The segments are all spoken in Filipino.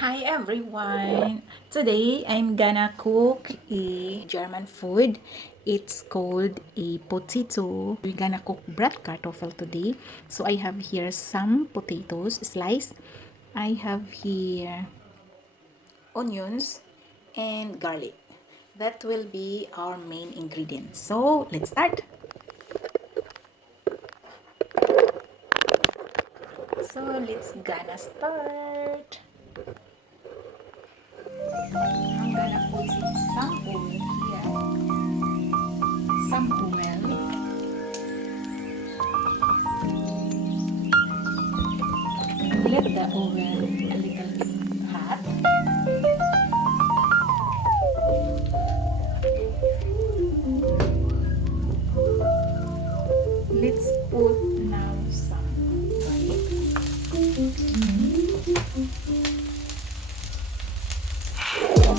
Hi everyone! Today I'm gonna cook a German food. It's called a potato. We're gonna cook Brat Kartofeln today. So I have here some potatoes sliced. I have here onions and garlic. That will be our main ingredients. So let's start. So let's gonna start. I'm gonna put in some oil here. Some oil. Let the oil a little bit hot. Let's put now some garlic.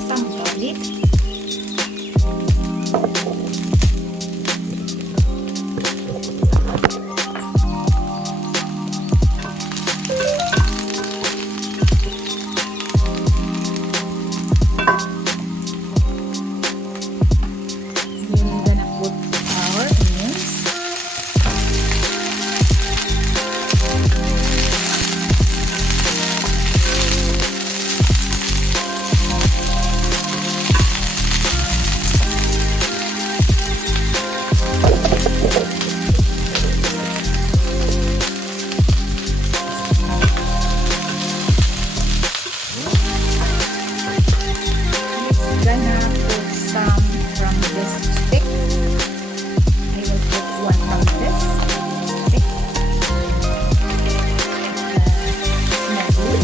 Some garlic. We're gonna put our onions. Gonna put some from this stick. I will put one from this stick. Smell good.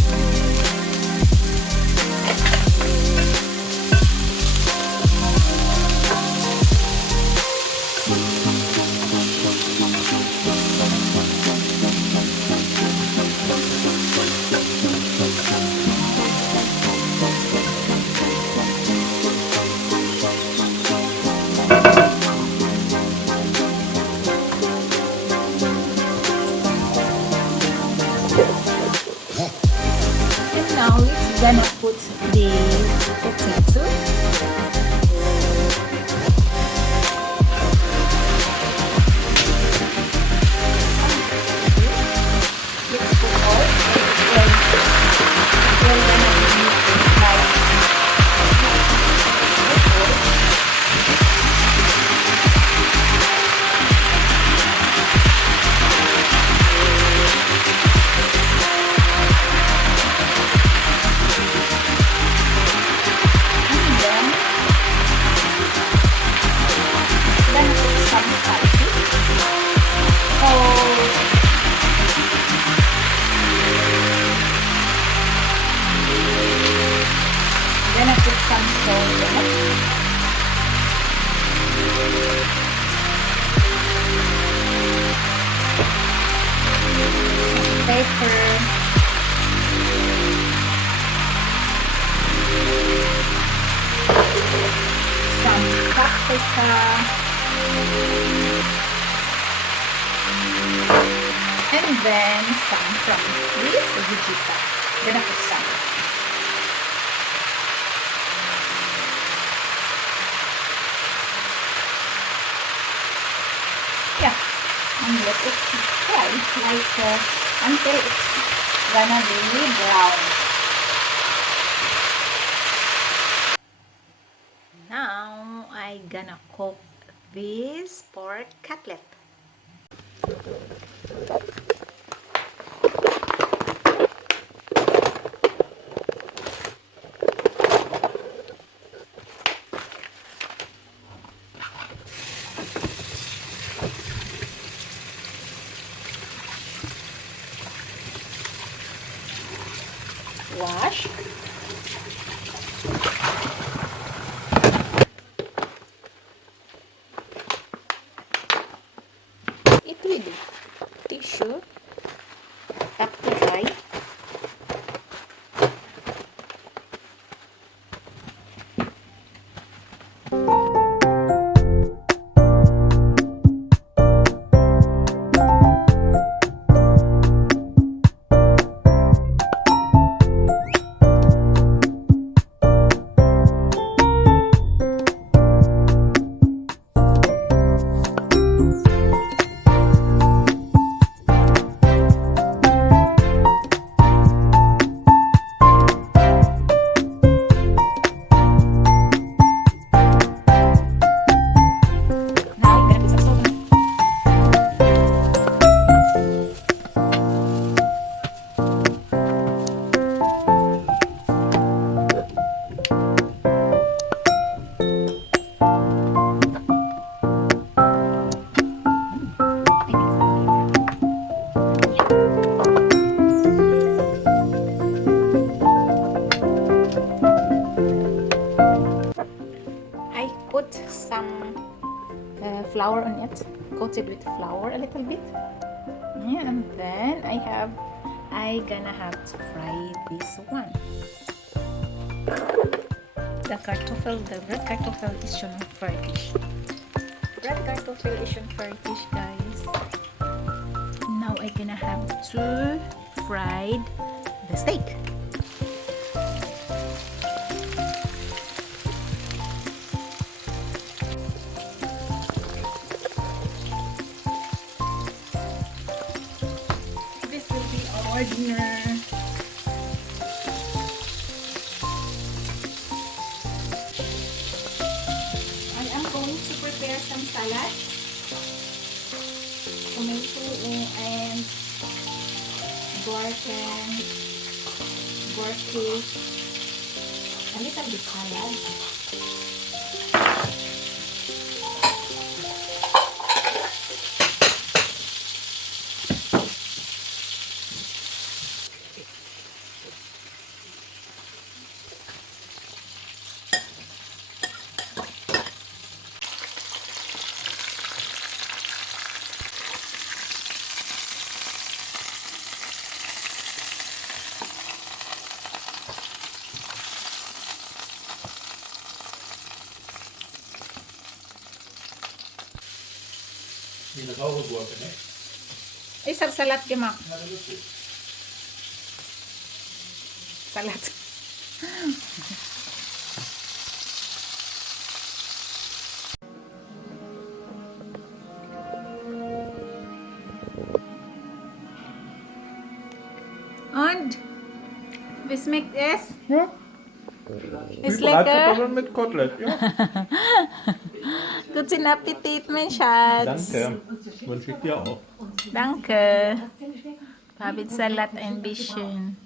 And now it's gonna put the potato. Let's put all. We're gonna be like gonna put some salt in it. Some pepper. Some paprika. And then some from this Reciepe. Gonna put some. Yeah, and let it fry like until it's gonna be brown. Now I gonna cook this pork cutlet. Wash. It with tissue up to dry. it, coated with flour a little bit. Yeah, and then I gonna have to fry this one. The Brat Kartoffel is schon fertig. Brat Kartoffel is schon fertig, guys. Now I gonna have to fry the steak. This will be our dinner. I am going to prepare some salad, tomato and gherkin, a little bit salad. Wie das auch Gurke, ne? Ich habe Salat gemacht. Na, das ist gut. Salat. Und? Wie schmeckt es? Ja. Ist Wie lecker? Bratkartoffeln mit Kotelett, ja. Guten Appetit, mein Schatz. Danke. Wünsche ich dir auch. Danke. Habe Salat ein bisschen.